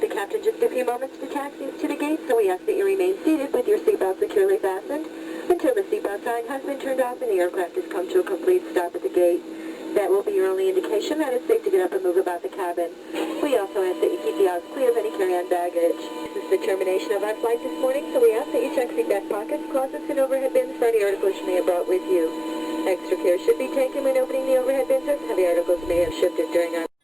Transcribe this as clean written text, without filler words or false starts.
take the captain just a few moments to taxi us to the gate, so we ask that you remain seated with your seatbelt securely fastened until the seatbelt sign has been turned off and the aircraft has come to a complete stop at the gate. That will be your only indication that it's safe to get up and move about the cabin. We also ask that you keep the aisles clear of any carry-on baggage. This is the termination of our flight this morning, so we ask that you check the back pockets, closets, and overhead bins for any articles you may have brought with you. Extra care should be taken when opening the overhead bins as heavy articles may have shifted during our